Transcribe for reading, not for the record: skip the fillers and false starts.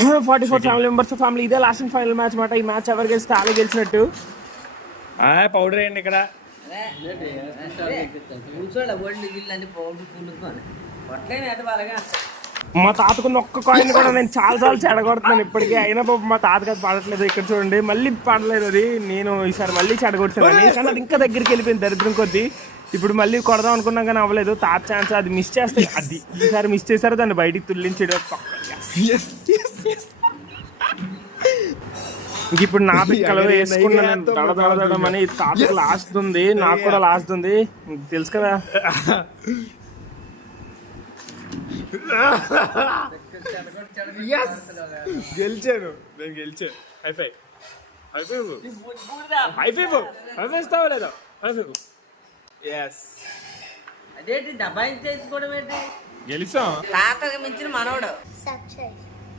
44 family members family. ఇదే last and final match మాట. ఈ మ్యాచ్ ఎవరు గెలిస్తే వాళ్ళే గెలిచినట్టు. పౌడర్ వేయండి ఇక్కడ. మా తాతకున్న ఒక్క కాయిన్ కూడా నేను చాలా చెడగొడుతున్నాను ఇప్పటికీ. అయినా పాపం మా తాతకి అది పడట్లేదు. ఇక్కడ చూడండి మళ్ళీ పడలేదు అది. నేను ఈసారి మళ్ళీ చెడగొట్టాను కానీ అది ఇంకా దగ్గరికి వెళ్ళిపోయింది దరిద్రం కొద్దీ. ఇప్పుడు మళ్ళీ కొడదాం అనుకున్నాం కానీ అవ్వలేదు. తాత ఛాన్స్ అది మిస్ చేస్తే అది ఈసారి మిస్ చేశారు. దాన్ని బయటికి తుల్లించడం. ఇంక ఇప్పుడు నా పిక్కలు వేసుకున్నాను దడదడమని. తాతకు లాస్ట్ ఉంది, నాకు కూడా లాస్ట్ ఉంది, తెలుసు కదా. గెలిచాను నేను గెలిచాను. హైఫై ఇస్తావా లేదా? అదేంటి దబాయించేసుకోవడం ఏంటి? గెలిచాం. తాతకి మించిన మనోడు.